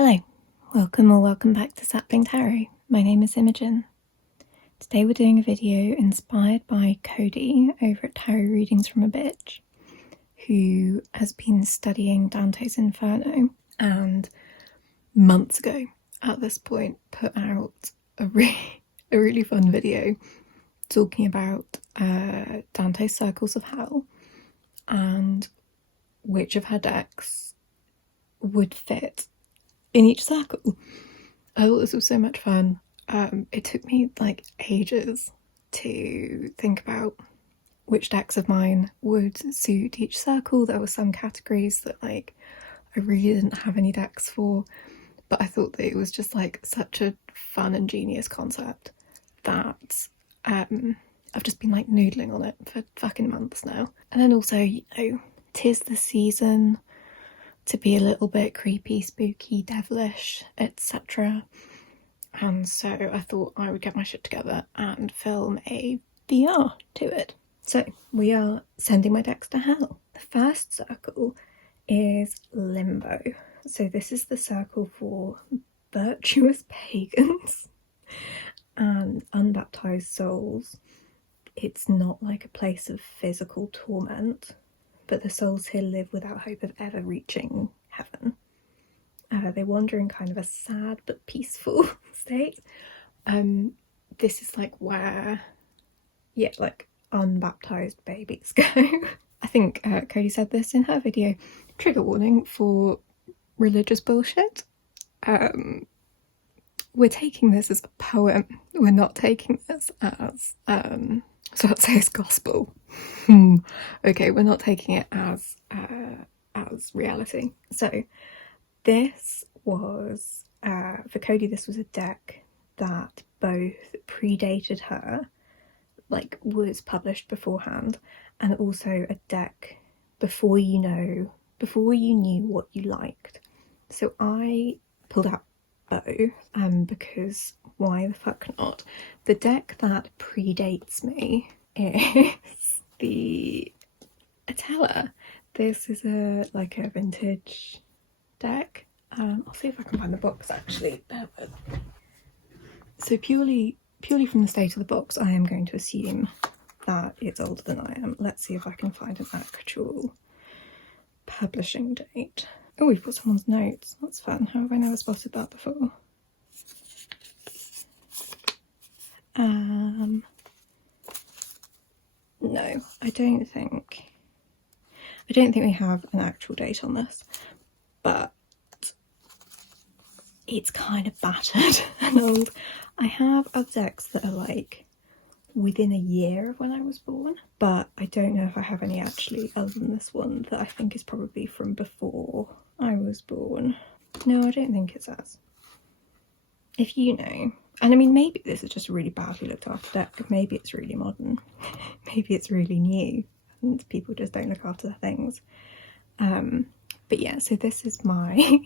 Hello, welcome back to Sapling Tarot. My name is Imogen. Today we're doing a video inspired by Cody over at Tarot Readings from a Bitch, who has been studying Dante's Inferno and months ago at this point put out a really fun video talking about Dante's Circles of Hell and which of her decks would fit in each circle. I thought this was so much fun. It took me like ages to think about which decks of mine would suit each circle. There were some categories that like I really didn't have any decks for, but I thought that it was just like such a fun and genius concept that I've just been like noodling on it for fucking months now. And then also, you know, 'tis the season to be a little bit creepy, spooky, devilish, etc. And so I thought I would get my shit together and film a VR to it. So we are sending my decks to hell. The first circle is Limbo. So this is the circle for virtuous pagans and unbaptized souls. It's not like a place of physical torment, but the souls here live without hope of ever reaching heaven. They wander in kind of a sad but peaceful state. This is like where, yeah, like unbaptized babies go. I think Cody said this in her video. Trigger warning for religious bullshit. We're taking this as a poem. We're not taking this as so let's say it's gospel. Okay, we're not taking it as reality. So this was for Cody. This was a deck that both predated her, like was published beforehand, and also a deck before you knew what you liked. So I pulled out both because why the fuck not? The deck that predates me is the Atella. This is a vintage deck. I'll see if I can find the box actually. So purely from the state of the box, I am going to assume that it's older than I am. Let's see if I can find an actual publishing date. Oh, we've got someone's notes. That's fun. How have I never spotted that before? No, I don't think we have an actual date on this, but it's kind of battered and old. I have other decks that are like within a year of when I was born, but I don't know if I have any actually other than this one that I think is probably from before I was born. No, I don't think it says. If you know, and I mean maybe this is just a really badly looked after deck, maybe it's really modern, maybe it's really new and people just don't look after their things. But yeah, so this is my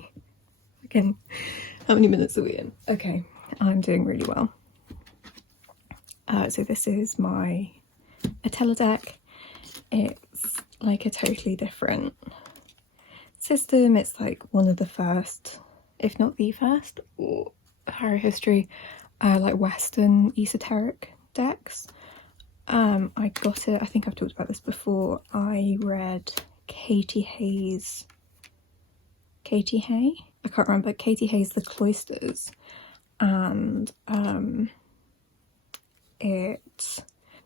again, how many minutes are we in? Okay, I'm doing really well. So this is my Atella deck. It's like a totally different system. It's like one of the first, if not the first, or Tarot history, like Western esoteric decks. I got it, I think I've talked about this before. I read Katie Hay? I can't remember. Katie Hay's The Cloisters, and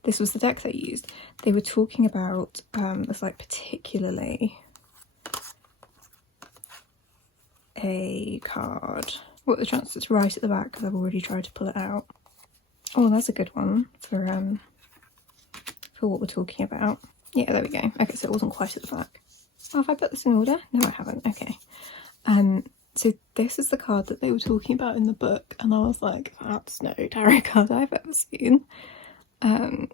this was the deck they used. They were talking about this like particularly a card. What are the chances it's right at the back because I've already tried to pull it out. Oh, that's a good one for what we're talking about. Yeah, there we go. Okay, so it wasn't quite at the back. Oh, have I put this in order? No, I haven't. Okay. So this is the card that they were talking about in the book, and I was like, that's no tarot card I've ever seen.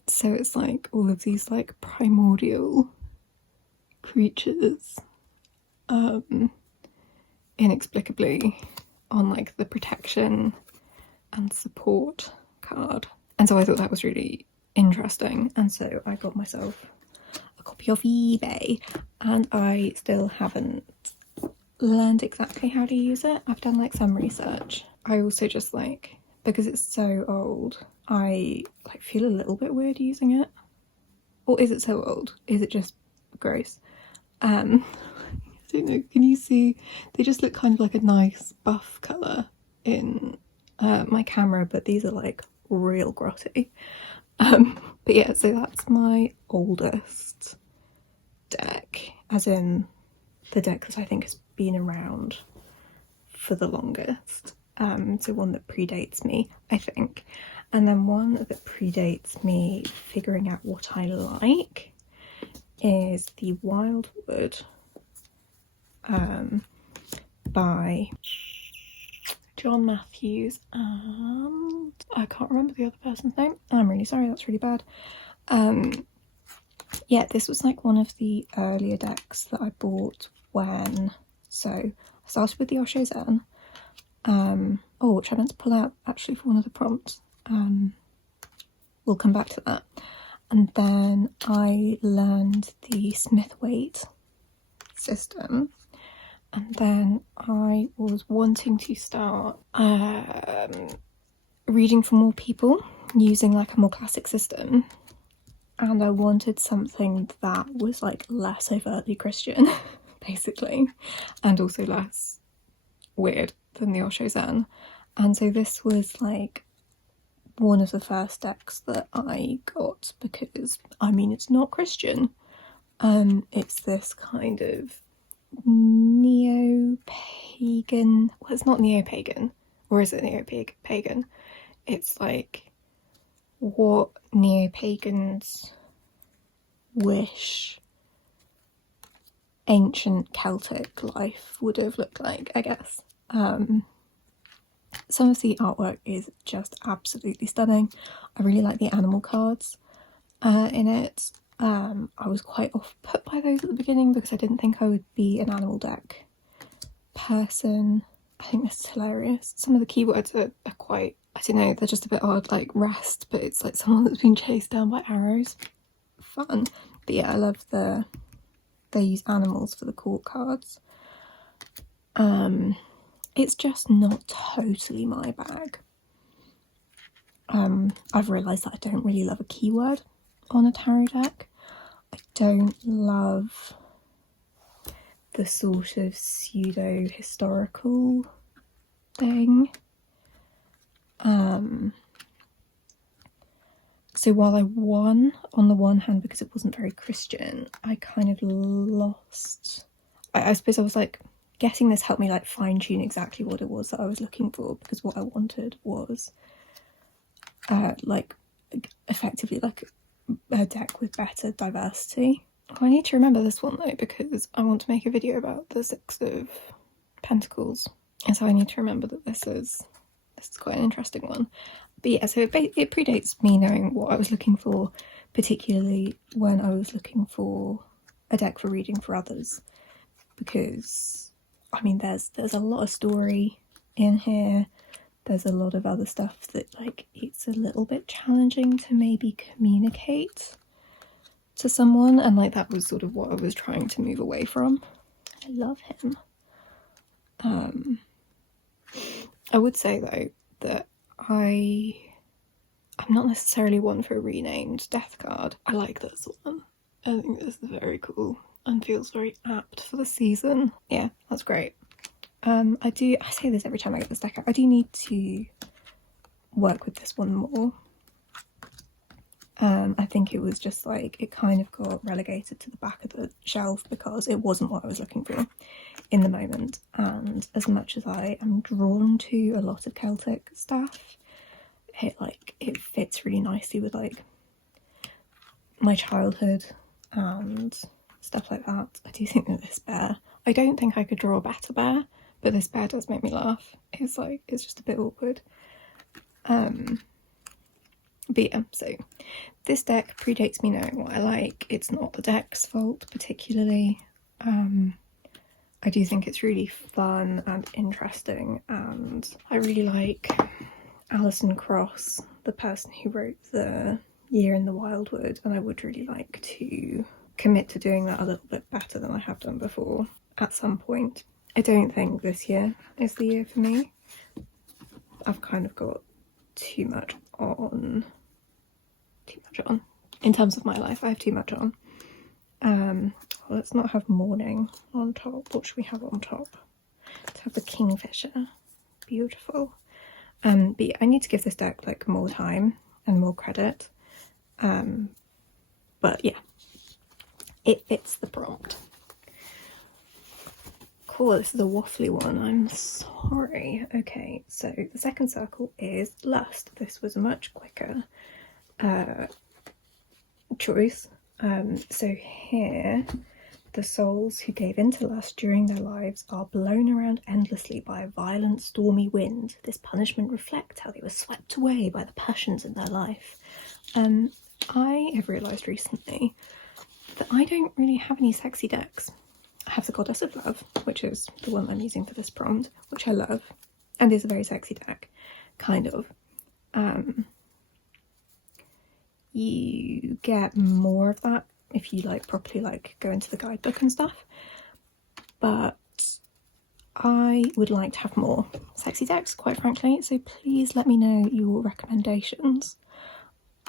So it's like all of these like primordial creatures inexplicably on like the protection and support card. And so I thought that was really interesting, and so I got myself a copy off eBay, and I still haven't learned exactly how to use it. I've done like some research. I also just like, because it's so old, I like feel a little bit weird using it. Or is it so old? Is it just gross? I don't know, can you see? They just look kind of like a nice buff colour in my camera, but these are like real grotty. But yeah, so that's my oldest deck, as in the deck that I think has been around for the longest. So one that predates me, I think. And then one that predates me figuring out what I like is the Wildwood by John Matthews and I can't remember the other person's name. I'm really sorry, that's really bad. Yeah, this was like one of the earlier decks that I bought when, so I started with the Osho Zen, which I meant to pull out actually for one of the prompts. We'll come back to that. And then I learned the Smith-Waite system, and then I was wanting to start reading for more people using like a more classic system, and I wanted something that was like less overtly Christian basically, and also less weird than the Osho Zen. And so this was like one of the first decks that I got because, I mean, it's not Christian. It's this kind of neo-pagan, well, it's not neo-pagan, or is it neo-pagan? It's like what neo-pagans wish ancient Celtic life would have looked like, I guess. Some of the artwork is just absolutely stunning. I really like the animal cards in it. I was quite off put by those at the beginning because I didn't think I would be an animal deck person. I think this is hilarious. Some of the keywords are quite, I don't know, they're just a bit odd, like rest, but it's like someone that's been chased down by arrows. Fun. But yeah, I love they use animals for the court cards. It's just not totally my bag. I've realised that I don't really love a keyword on a tarot deck. I don't love the sort of pseudo-historical thing. So while I won on the one hand because it wasn't very Christian, I kind of lost. I suppose I was like, getting this helped me like fine-tune exactly what it was that I was looking for, because what I wanted was like effectively like a deck with better diversity. I need to remember this one though, because I want to make a video about the Six of Pentacles, and so I need to remember that this is quite an interesting one. But yeah, so it predates me knowing what I was looking for, particularly when I was looking for a deck for reading for others, because I mean there's a lot of story in here. There's a lot of other stuff that like it's a little bit challenging to maybe communicate to someone, and like that was sort of what I was trying to move away from. I love him. I would say though that I'm not necessarily one for a renamed death card. I like this one. I think this is very cool and feels very apt for the season. Yeah, that's great. I say this every time I get this deck out, I do need to work with this one more. I think it was just like, it kind of got relegated to the back of the shelf because it wasn't what I was looking for in the moment. And as much as I am drawn to a lot of Celtic stuff, it fits really nicely with like my childhood and stuff like that. I do think that this bear, I don't think I could draw a better bear, but this bear does make me laugh. It's just a bit awkward. But yeah, so this deck predates me knowing what I like. It's not the deck's fault particularly. I do think it's really fun and interesting, and I really like Alison Cross, the person who wrote The Year in the Wildwood, and I would really like to commit to doing that a little bit better than I have done before at some point. I don't think this year is the year for me. I've kind of got too much on. In terms of my life, I have too much on. Let's not have morning on top. What should we have on top? Let's have the Kingfisher. Beautiful. But yeah, I need to give this deck like more time and more credit. But yeah, it fits the prompt. Cool, this is a waffly one, I'm sorry. Okay, so the second circle is lust. This was a much quicker choice. So here, the souls who gave into lust during their lives are blown around endlessly by a violent stormy wind. This punishment reflects how they were swept away by the passions in their life. I have realised recently that I don't really have any sexy decks. I have the Goddess of Love, which is the one I'm using for this prompt, which I love, and is a very sexy deck, kind of. You get more of that if you like properly like go into the guidebook and stuff, but I would like to have more sexy decks, quite frankly, so please let me know your recommendations.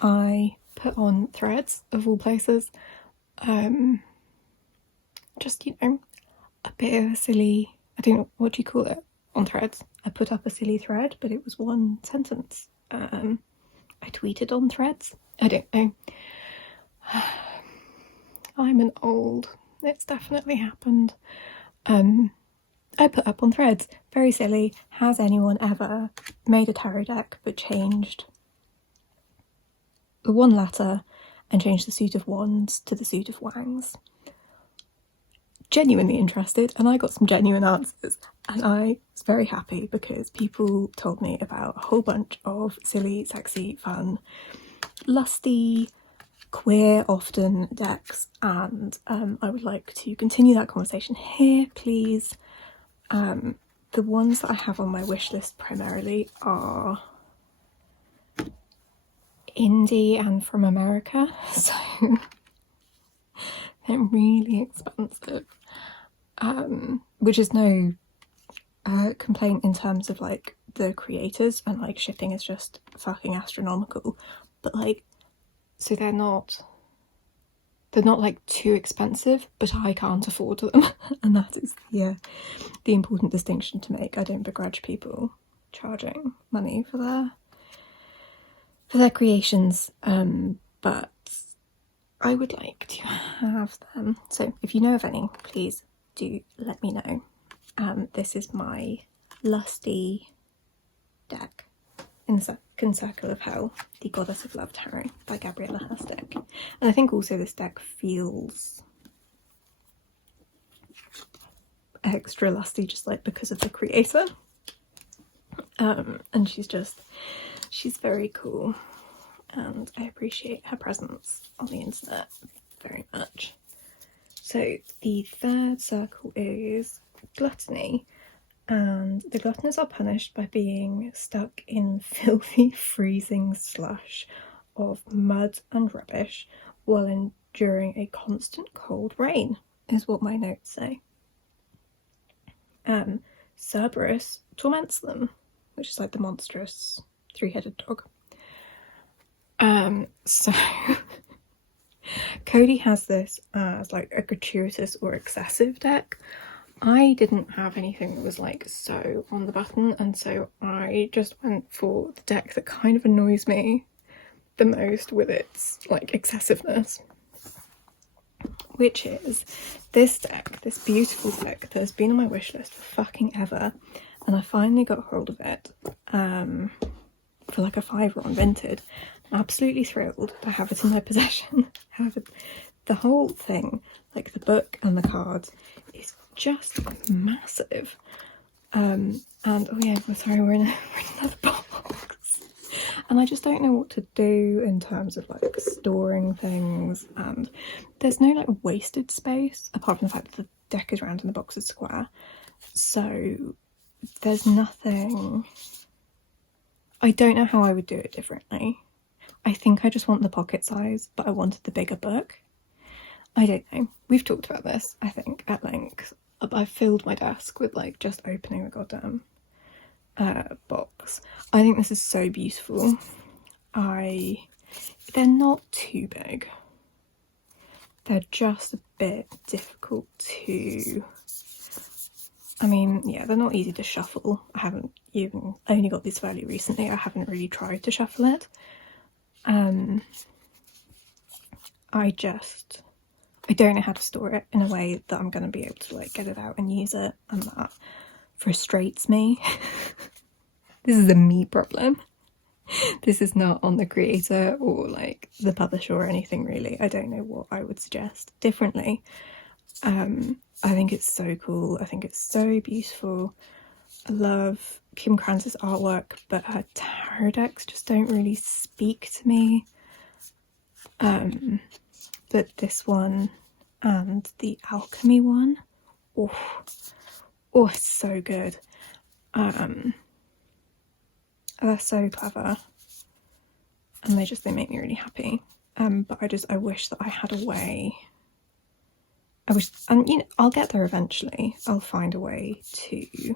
I put on threads, of all places, just, you know, a bit of a silly, I don't know, what do you call it on threads? I put up a silly thread, but it was one sentence. I tweeted on threads. I don't know. I'm an old, it's definitely happened. I put up on threads, very silly, has anyone ever made a tarot deck but changed the one letter and changed the suit of wands to the suit of wangs? Genuinely interested, and I got some genuine answers, and I was very happy because people told me about a whole bunch of silly, sexy, fun, lusty, queer often decks, and I would like to continue that conversation here, please. The ones that I have on my wish list primarily are indie and from America, so they're really expensive, which is no complaint in terms of like the creators, and like shipping is just fucking astronomical, but like, so they're not like too expensive, but I can't afford them, and that is the important distinction to make. I don't begrudge people charging money for their creations, but I would like to have them. So if you know of any, please do let me know. This is my lusty deck in the second circle of hell, the Goddess of Love Tarot by Gabriella Herstick. And I think also this deck feels extra lusty just like because of the creator. And she's very cool, and I appreciate her presence on the internet very much. So the third circle is gluttony, and the gluttoners are punished by being stuck in filthy, freezing slush of mud and rubbish while enduring a constant cold rain, is what my notes say. Cerberus torments them, which is like the monstrous three-headed dog. So Cody has this as like a gratuitous or excessive deck. I didn't have anything that was like so on the button, and so I just went for the deck that kind of annoys me the most with its like excessiveness, which is this deck, this beautiful deck that has been on my wish list for fucking ever, and I finally got hold of it for like a £5 on Vinted. I'm absolutely thrilled to have it in my possession. However, the whole thing, like the book and the cards, is just massive. And oh yeah, sorry, we're in another box. And I just don't know what to do in terms of like storing things, and there's no like wasted space apart from the fact that the deck is round and the box is square, so there's nothing. I don't know how I would do it differently. I think I just want the pocket size, but I wanted the bigger book. I don't know. We've talked about this, I think, at length. I filled my desk with like just opening the goddamn box. I think this is so beautiful. They're not too big. They're just a bit difficult to, I mean, yeah, they're not easy to shuffle. I haven't even, only got this fairly recently. I haven't really tried to shuffle it. I don't know how to store it in a way that I'm going to be able to like get it out and use it, and that frustrates me. This is a me problem. This is not on the creator or like the publisher or anything really. I don't know what I would suggest differently. I think it's so cool. I think it's so beautiful. I love Kim Kranz's artwork, but her tarot decks just don't really speak to me. But this one and the alchemy one, oh, it's so good. They're so clever, and they make me really happy. But I wish that I had a way. And you know, I'll get there eventually. I'll find a way to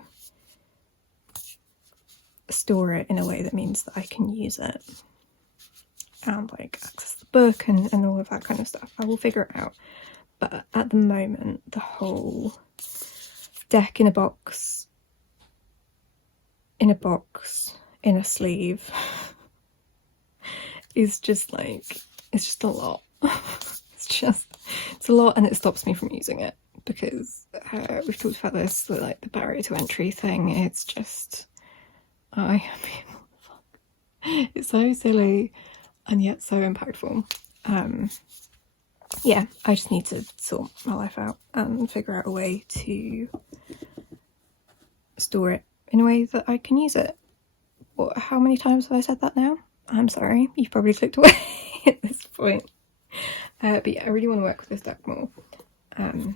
store it in a way that means that I can use it and like access the book and all of that kind of stuff. I will figure it out. But at the moment, the whole deck in a box, in a sleeve is just like, it's just a lot. It's a lot, and it stops me from using it because we've talked about this, like the barrier to entry thing. It's just, I mean, what the fuck? It's so silly and yet so impactful. Yeah, I just need to sort my life out and figure out a way to store it in a way that I can use it. How many times have I said that now? I'm sorry, you've probably clicked away at this point. But yeah, I really want to work with this deck more. I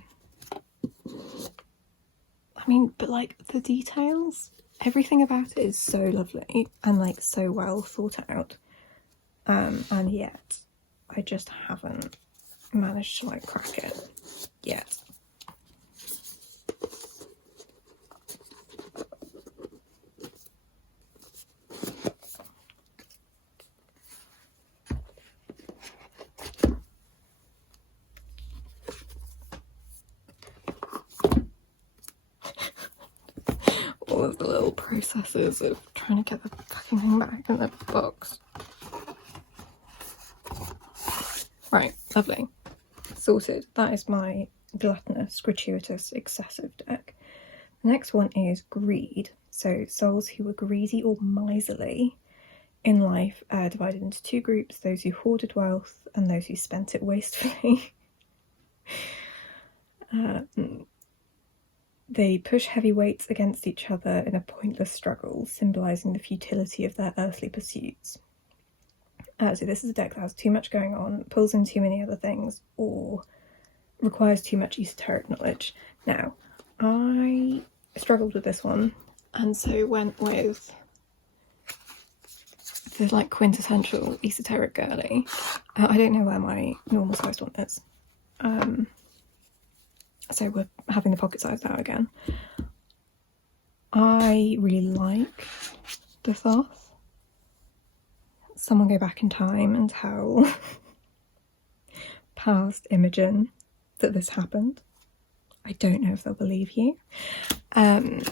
mean, but like the details, everything about it is so lovely and like so well thought out. And yet I just haven't managed to like crack it yet. All of the little processes of trying to get the fucking thing back in the box. Right, lovely. Sorted. That is my gluttonous, gratuitous, excessive deck. The next one is greed. So souls who were greedy or miserly in life are divided into two groups: those who hoarded wealth and those who spent it wastefully. They push heavy weights against each other in a pointless struggle, symbolising the futility of their earthly pursuits. So this is a deck that has too much going on, pulls in too many other things, or requires too much esoteric knowledge. Now, I struggled with this one, and so went with the like quintessential esoteric girly. I don't know where my normal sized one is. So we're having the pocket size now again. I really like the Thoth. Someone go back in time and tell past Imogen that this happened. I don't know if they'll believe you. I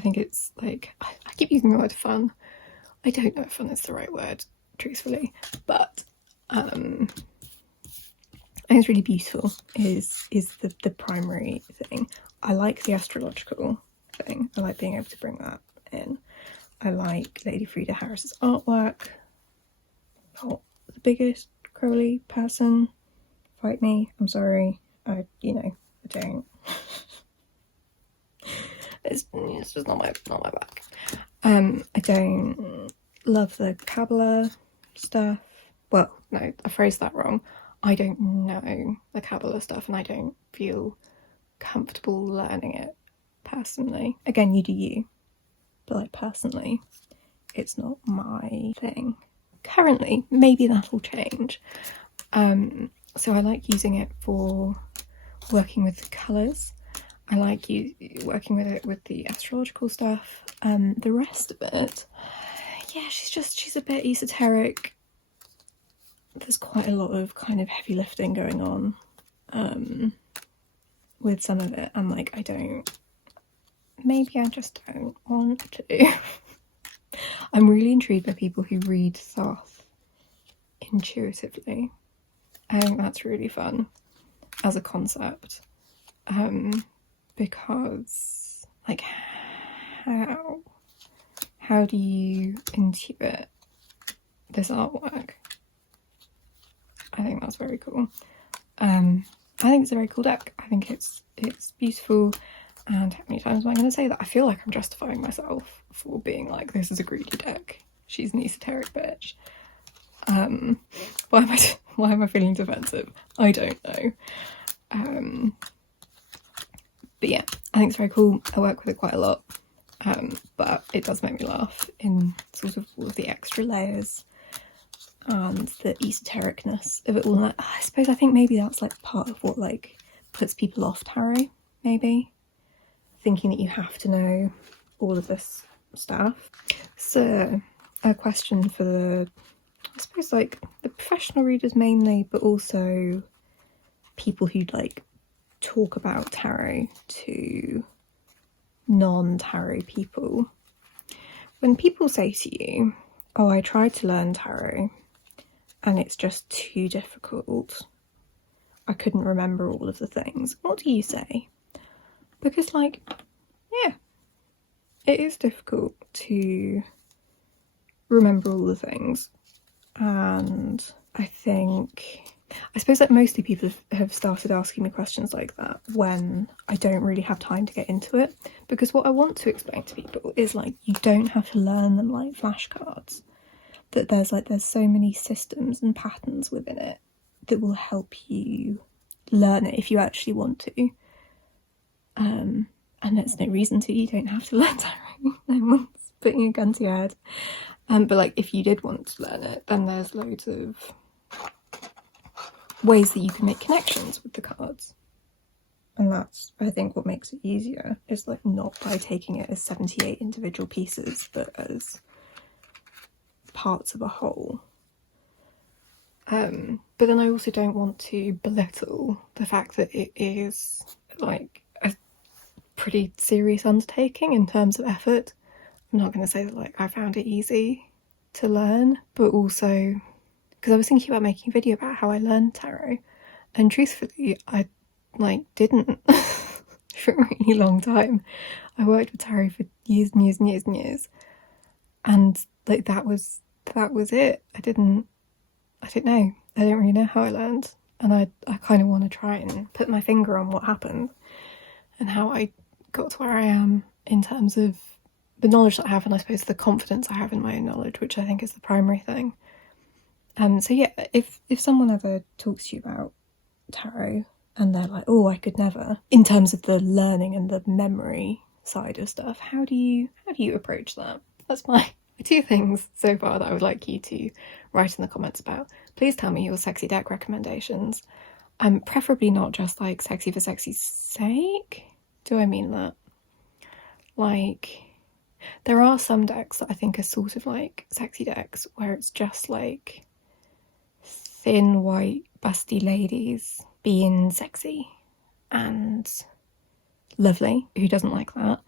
think it's like, I keep using the word fun. I don't know if fun is the right word, truthfully, but I think it's really beautiful is the primary thing. I like the astrological thing. I like being able to bring that in. I like Lady Frida Harris's artwork. Not the biggest Crowley person. Fight me. I'm sorry. I don't. It's just not my bag. I don't love the Kabbalah stuff. Well, no, I phrased that wrong. I don't know the Kabbalah stuff, and I don't feel comfortable learning it personally. Again, you do you, but like personally, it's not my thing. Currently, maybe that'll change. So I like using it for working with the colours. I like you working with it with the astrological stuff. The rest of it, yeah, she's a bit esoteric. There's quite a lot of kind of heavy lifting going on with some of it. I'm like, maybe I just don't want to. I'm really intrigued by people who read Thoth intuitively. I think that's really fun as a concept. Because, like, how do you intuit this artwork? I think that's very cool. I think it's a very cool deck. I think it's beautiful. And how many times am I going to say that? I feel like I'm justifying myself for being like, this is a greedy deck. She's an esoteric bitch. Why am I feeling defensive? I don't know. But yeah, I think it's very cool. I work with it quite a lot. But it does make me laugh in sort of all of the extra layers and the esotericness of it all. And I think maybe that's like part of what like puts people off tarot, maybe. Thinking that you have to know all of this stuff. So a question for I suppose like the professional readers mainly, but also people who like talk about tarot to non-tarot people. When people say to you, oh, I tried to learn tarot and it's just too difficult, I couldn't remember all of the things, what do you say? Because like, yeah, it is difficult to remember all the things. And I suppose that mostly people have started asking me questions like that when I don't really have time to get into it. Because what I want to explain to people is like, you don't have to learn them like flashcards. That there's so many systems and patterns within it that will help you learn it if you actually want to. And there's no reason to. You don't have to learn tarot. No one's putting a gun to your head. But like, if you did want to learn it, then there's loads of ways that you can make connections with the cards. And that's, I think, what makes it easier, is like not by taking it as 78 individual pieces, but as parts of a whole. But then I also don't want to belittle the fact that it is like a pretty serious undertaking in terms of effort. I'm not going to say that like I found it easy to learn, but also because I was thinking about making a video about how I learned tarot, and truthfully I like didn't for a really long time. I worked with tarot for years and years and years and years, and like that was it. I don't know. I don't really know how I learned, and I kind of want to try and put my finger on what happened and how I got to where I am in terms of the knowledge that I have, and I suppose the confidence I have in my own knowledge, which I think is the primary thing. So yeah, if someone ever talks to you about tarot and they're like, oh, I could never, in terms of the learning and the memory side of stuff, how do you approach that? That's my 2 things so far that I would like you to write in the comments about. Please tell me your sexy deck recommendations. Preferably not just like sexy for sexy's sake. Do I mean that? Like, there are some decks that I think are sort of like sexy decks where it's just like thin, white, busty ladies being sexy and lovely. Who doesn't like that?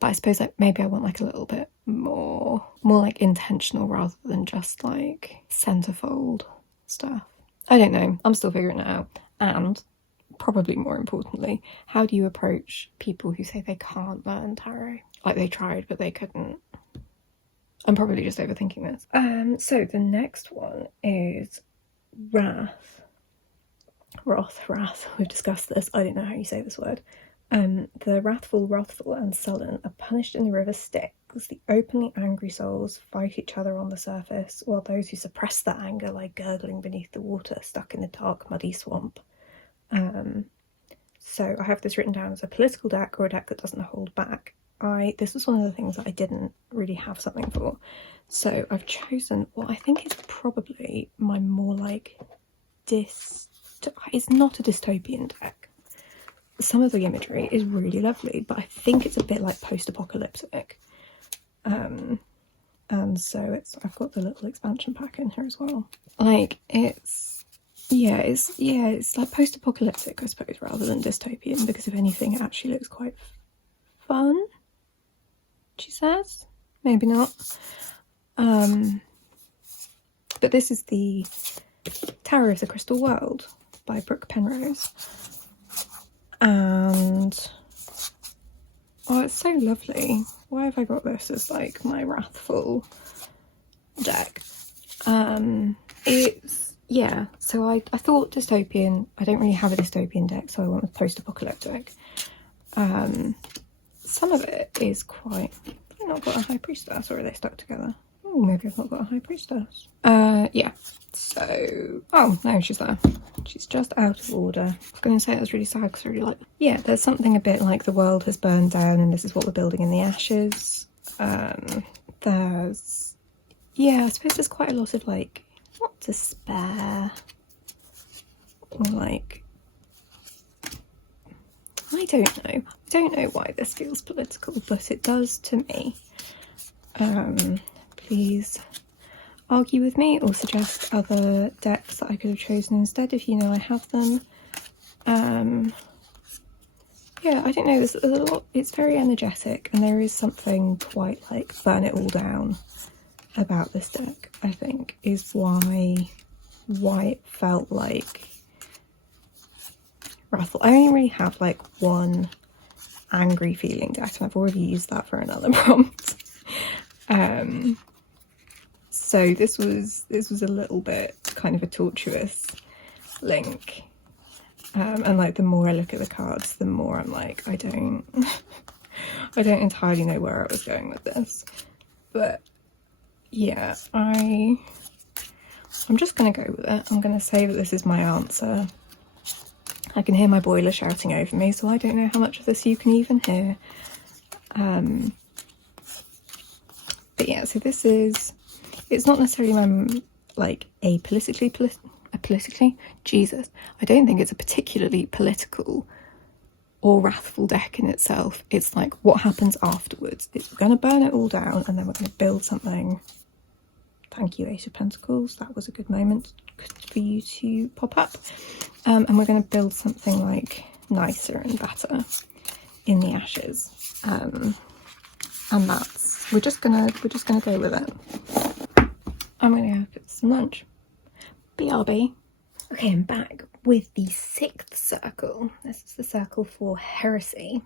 But I suppose like maybe I want like a little bit more like intentional rather than just like centerfold stuff. I don't know. I'm still figuring it out. And probably more importantly, how do you approach people who say they can't learn tarot? Like they tried but they couldn't. I'm probably just overthinking this. So the next one is Wrath. We've discussed this. I don't know how you say this word. The wrathful, and sullen are punished in the river Styx. The openly angry souls fight each other on the surface, while those who suppress their anger lie gurgling beneath the water, stuck in a dark, muddy swamp. So I have this written down as a political deck, or a deck that doesn't hold back. This was one of the things that I didn't really have something for. So I've chosen what I think is probably my more like it's not a dystopian deck. some of the imagery is really lovely, but I think it's a bit like post-apocalyptic. And so I've got the little expansion pack in here as well. Like it's like post-apocalyptic, I suppose, rather than dystopian, because if anything it actually looks quite fun, she says. Maybe not. But this is the Tarot of the Crystal World by Brooke Penrose. And oh, it's so lovely. Why have I got this as like my wrathful deck? It's, yeah, so I thought dystopian. I don't really have a dystopian deck, so I went with post-apocalyptic. Some of it is quite, I've not got a High Priestess, or are they stuck together? Oh, maybe I've not got a High Priestess. Yeah, so, oh no, she's there. She's just out of order. I was going to say it was really sad because I really like, yeah, there's something a bit like the world has burned down and this is what we're building in the ashes. There's, yeah, I suppose there's quite a lot of like, not despair, or like, I don't know why this feels political, but it does to me. Please argue with me or suggest other decks that I could have chosen instead if you know I have them. Yeah, I don't know, there's a lot, it's very energetic, and there is something quite like burn it all down about this deck, I think, is why it felt like wrathful. I only really have like one angry feeling deck, and I've already used that for another prompt. So this was a little bit kind of a tortuous link. And like the more I look at the cards, the more I'm like, I don't entirely know where I was going with this. But yeah, I'm just gonna go with it. I'm gonna say that this is my answer. I can hear my boiler shouting over me, so I don't know how much of this you can even hear. But yeah, so this is, it's not necessarily like a politically, Jesus, I don't think it's a particularly political or wrathful deck in itself. It's like what happens afterwards. It's going to burn it all down and then we're going to build something. Thank you, Ace of Pentacles. That was a good moment for you to pop up. And we're going to build something like nicer and better in the ashes. And that's, we're just gonna go with it. I'm gonna go get some lunch. BRB. Okay, I'm back with the 6th circle. This is the circle for heresy.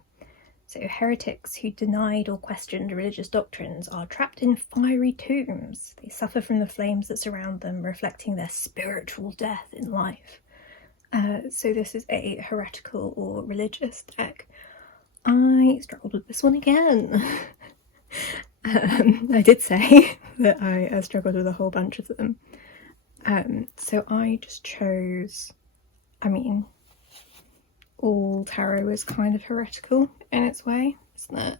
So heretics who denied or questioned religious doctrines are trapped in fiery tombs. They suffer from the flames that surround them, reflecting their spiritual death in life. So this is a heretical or religious deck. I struggled with this one again. I did say that I struggled with a whole bunch of them. So I just chose, I mean, all tarot is kind of heretical in its way, isn't it?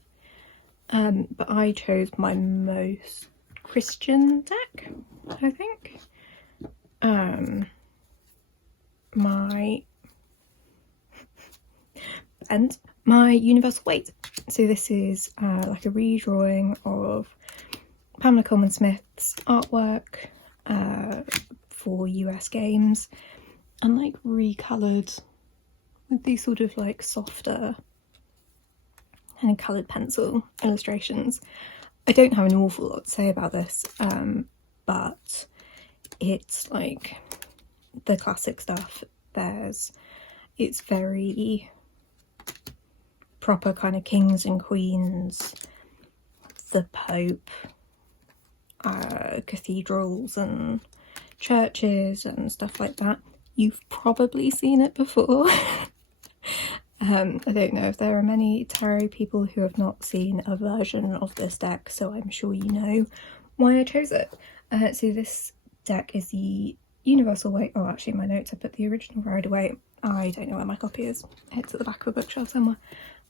But I chose my most Christian deck, I think. My universal weight. So this is like a redrawing of Pamela Coleman Smith's artwork for US games, and like recoloured with these sort of like softer and coloured pencil illustrations. I don't have an awful lot to say about this, but it's like the classic stuff. It's very proper kind of kings and queens, the Pope, cathedrals and churches and stuff like that. You've probably seen it before. I don't know if there are many tarot people who have not seen a version of this deck, so I'm sure you know why I chose it. So this deck is the universal weight. Oh, actually my notes, I put the original Rider-Waite. I don't know where my copy is. It's at the back of a bookshelf somewhere.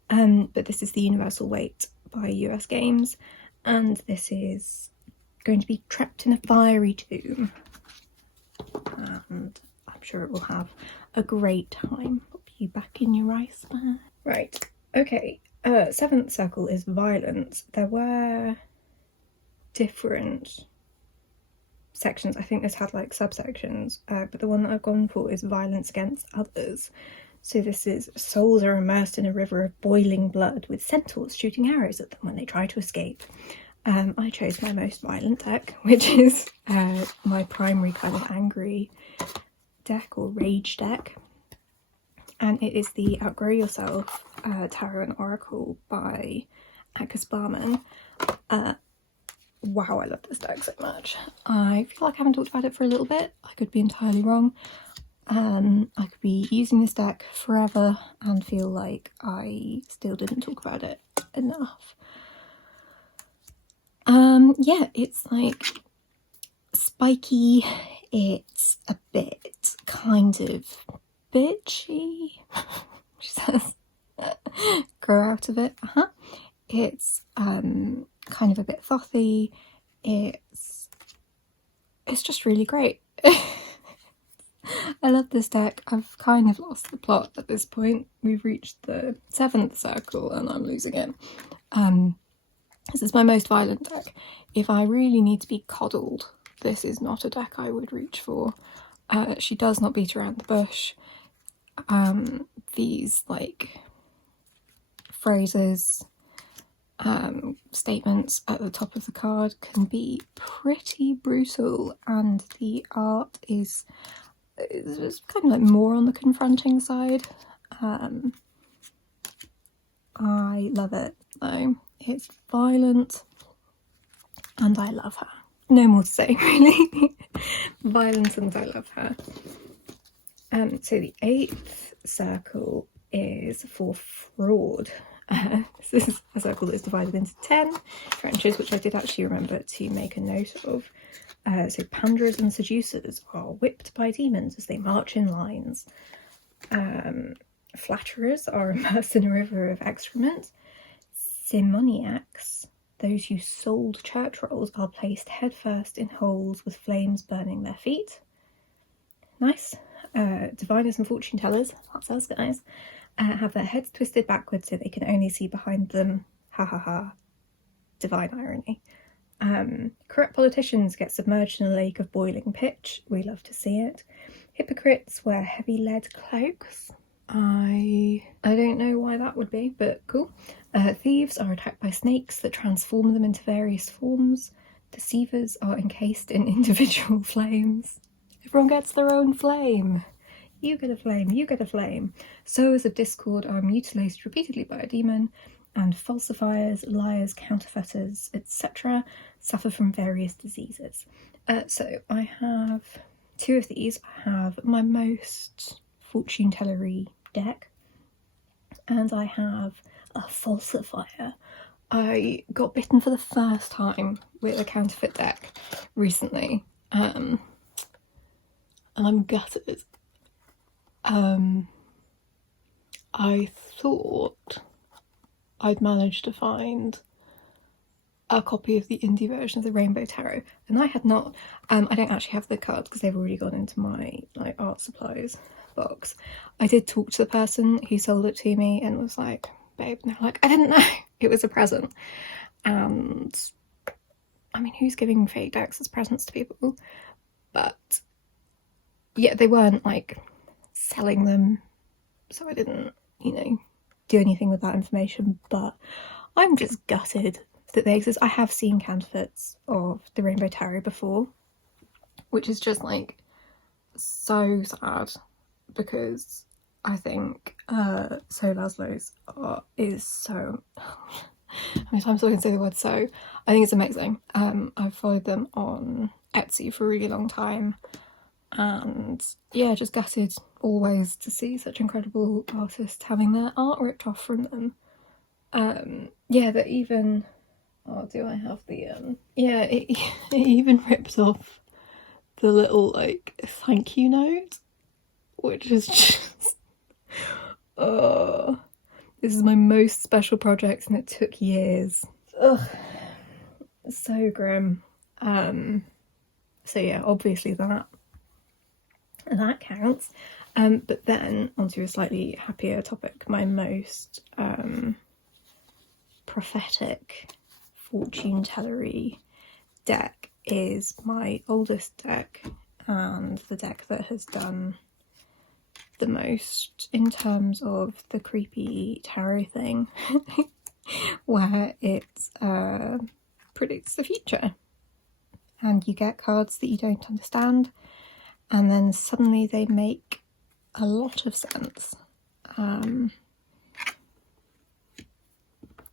But this is the universal weight by US Games, and this is going to be trapped in a fiery tomb, and I'm sure it will have a great time. you back in your ice bag. Right, okay. 7th circle is violence. There were different sections. I think this had like subsections, but the one that I've gone for is violence against others. So this is souls are immersed in a river of boiling blood with centaurs shooting arrows at them when they try to escape. I chose my most violent deck, which is my primary kind of angry deck or rage deck, and it is the Outgrow Yourself Tarot and Oracle by Agus Barman. Wow, I love this deck so much. I feel like I haven't talked about it for a little bit. I could be entirely wrong. I could be using this deck forever and feel like I still didn't talk about it enough. Yeah, it's like spiky, it's a bit kind of bitchy, she says. Grow out of it, It's kind of a bit frothy. It's just really great. I love this deck. I've kind of lost the plot at this point. We've reached the 7th circle and I'm losing it. This is my most violent deck. If I really need to be coddled, this is not a deck I would reach for. She does not beat around the bush. These like phrases, statements at the top of the card can be pretty brutal, and the art is kind of like more on the confronting side. I love it though. It's violent and I love her. No more to say, really. Violent and I love her. So the 8th circle is for fraud. This is a circle that is divided into 10 trenches, which I did actually remember to make a note of. So panderers and seducers are whipped by demons as they march in lines. Flatterers are immersed in a river of excrement. Simoniacs, those who sold church rolls, are placed headfirst in holes with flames burning their feet. Nice. Diviners and fortune tellers, that's us guys, have their heads twisted backwards so they can only see behind them. Ha ha ha. Divine irony. Corrupt politicians get submerged in a lake of boiling pitch. We love to see it. Hypocrites wear heavy lead cloaks. I don't know why that would be, but cool. Thieves are attacked by snakes that transform them into various forms. Deceivers are encased in individual flames. Everyone gets their own flame. You get a flame, you get a flame. Sowers of discord are mutilated repeatedly by a demon, and falsifiers, liars, counterfeiters, etc. suffer from various diseases. So I have 2 of these. I have my most fortune tellery deck, and I have a falsifier. I got bitten for the first time with a counterfeit deck recently, and I'm gutted. I thought I'd managed to find a copy of the indie version of the Rainbow Tarot, and I had not. I don't actually have the cards because they've already gone into my like art supplies box. I did talk to the person who sold it to me and was like, babe, and they're like, I didn't know it was a present. And I mean, who's giving fake decks as presents to people? But yeah, they weren't like selling them, so I didn't, do anything with that information. But I'm just gutted that they exist. I have seen counterfeits of the Rainbow Tarot before, which is just like so sad, because I think So Laszlo's art is so how many times I can say the word so. I think it's amazing. I've followed them on Etsy for a really long time, and yeah, just gutted always to see such incredible artists having their art ripped off from them. Yeah, that even do I have the yeah, it even ripped off the little like thank you note, which is just this is my most special project and it took years. Ugh, so grim. So yeah, obviously that counts. But then onto a slightly happier topic, my most prophetic fortune tellery deck is my oldest deck and the deck that has done the most in terms of the creepy tarot thing, where it predicts the future and you get cards that you don't understand and then suddenly they make a lot of sense.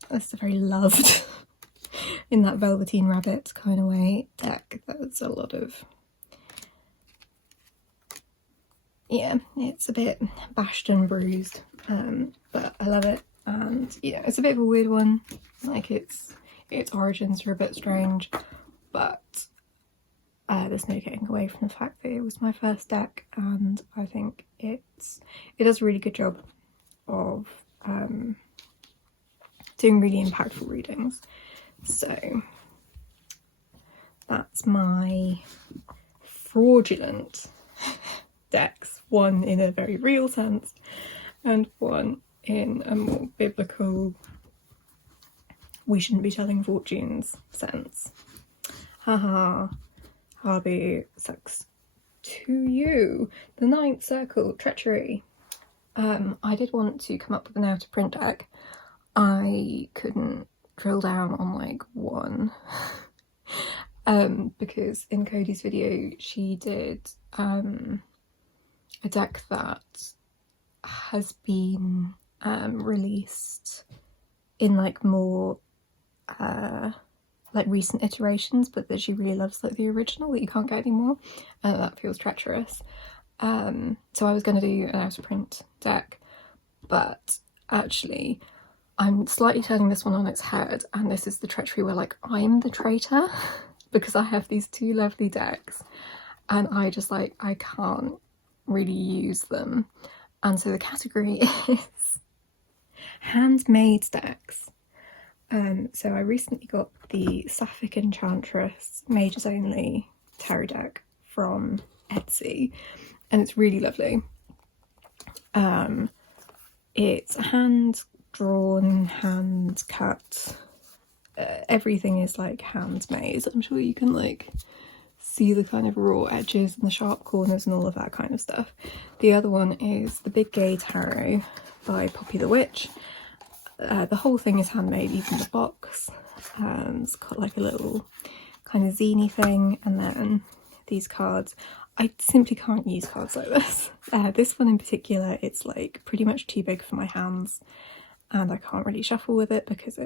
That's a very loved, in that Velveteen Rabbit kind of way, deck. That's a lot of, yeah, it's a bit bashed and bruised, but I love it. And yeah, it's a bit of a weird one, like its origins are a bit strange, but there's no getting away from the fact that it was my first deck, and I think it does a really good job of doing really impactful readings. So that's my fraudulent decks, one in a very real sense and one in a more biblical, we shouldn't be telling fortunes sense. Haha, Harvey, sucks to you. The ninth circle, treachery. I did want to come up with an out of print deck. I couldn't drill down on like one because in Cody's video she did a deck that has been released in like more like recent iterations, but that she really loves like the original that you can't get anymore, and that feels treacherous. So I was going to do an out of print deck, but actually I'm slightly turning this one on its head, and this is the treachery where like I'm the traitor because I have these two lovely decks and I just like I can't really use them, and so the category is handmade decks. So I recently got the Sapphic Enchantress Mages Only tarot deck from Etsy, and it's really lovely. It's hand drawn, hand cut, everything is like handmade. I'm sure you can like see the kind of raw edges and the sharp corners and all of that kind of stuff. The other one is the Big Gay Tarot by Poppy the Witch. The whole thing is handmade, even the box. It's got like a little kind of zine thing, and then these cards. I simply can't use cards like this. This one in particular, it's like pretty much too big for my hands, and I can't really shuffle with it because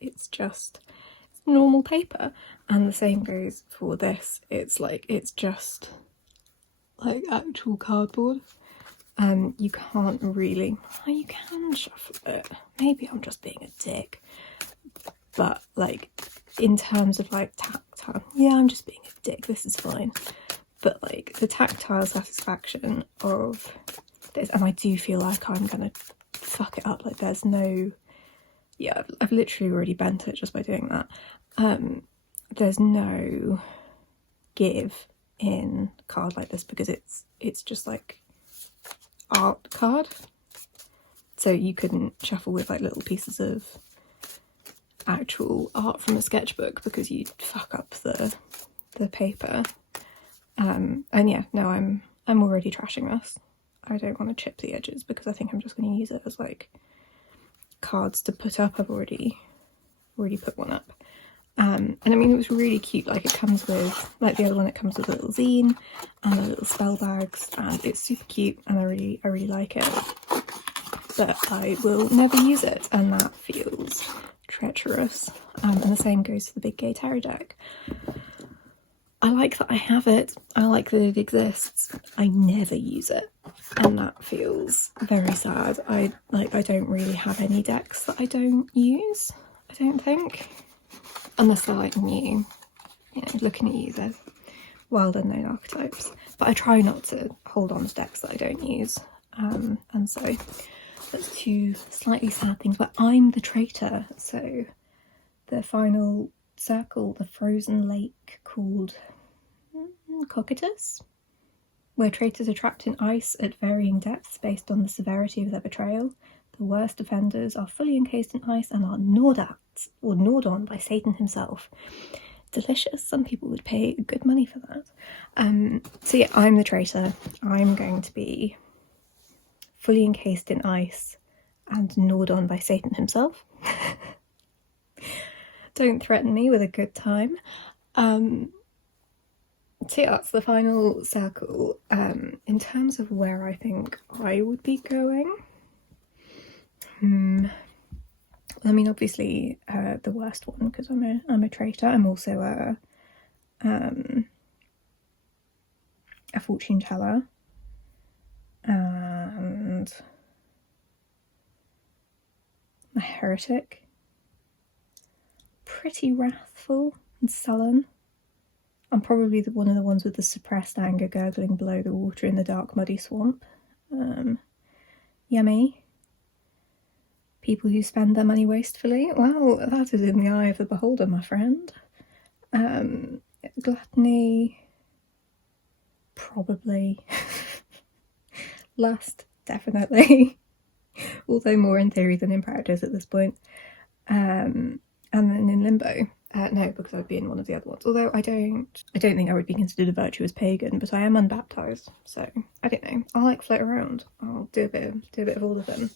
it's just normal paper. And the same goes for this. It's just like actual cardboard. You can't really, oh, you can shuffle it. Maybe I'm just being a dick, but like in terms of like tactile, yeah, I'm just being a dick, this is fine. But like the tactile satisfaction of this, and I do feel like I'm gonna fuck it up, like there's no, yeah, I've literally already bent it just by doing that. There's no give in a card like this because it's just like art card, so you couldn't shuffle with like little pieces of actual art from a sketchbook because you'd fuck up the paper. And yeah, no, I'm already trashing this. I don't want to chip the edges because I think I'm just going to use it as like cards to put up. I've already put one up. And I mean, it was really cute. Like it comes with, like the other one, it comes with a little zine and a little spell bags, and it's super cute, and I really like it. But I will never use it, and that feels treacherous. And the same goes for the Big Gay Tarot deck. I like that I have it. I like that it exists. I never use it, and that feels very sad. I don't really have any decks that I don't use, I don't think. Unless they're like new, you know, looking at you, they're wild unknown archetypes. But I try not to hold on to decks that I don't use. And so that's two slightly sad things, but I'm the traitor. So the final circle, the frozen lake called Cocytus. where traitors are trapped in ice at varying depths based on the severity of their betrayal. The worst offenders are fully encased in ice and are gnawed at, or gnawed on, by Satan himself. Delicious. Some people would pay good money for that. So yeah, I'm the traitor. I'm going to be fully encased in ice and gnawed on by Satan himself. Don't threaten me with a good time. So yeah, that's the final circle. In terms of where I think I would be going, I mean, obviously the worst one, because I'm a traitor. I'm also a fortune teller, and a heretic. Pretty wrathful and sullen. I'm probably one of the ones with the suppressed anger gurgling below the water in the dark muddy swamp. Yummy. People who spend their money wastefully, well, that is in the eye of the beholder, my friend. Gluttony, probably. Lust, definitely. Although more in theory than in practice at this point. And then in limbo, no, because I'd be in one of the other ones. Although I don't think I would be considered a virtuous pagan, but I am unbaptized, so I don't know. I'll like float around. I'll do a bit of all of them.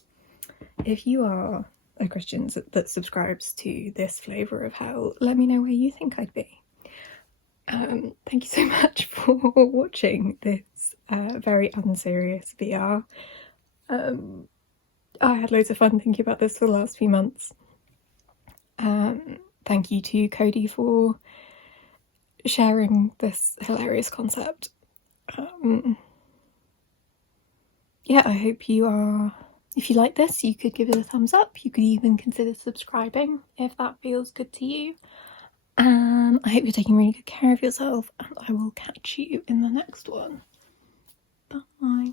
If you are a Christian that subscribes to this flavour of hell, let me know where you think I'd be. Thank you so much for watching this very unserious VR. I had loads of fun thinking about this for the last few months. Thank you to Cody for sharing this hilarious concept. Yeah, I hope you are... If you like this, you could give it a thumbs up. You could even consider subscribing if that feels good to you. I hope you're taking really good care of yourself, and I will catch you in the next one. Bye.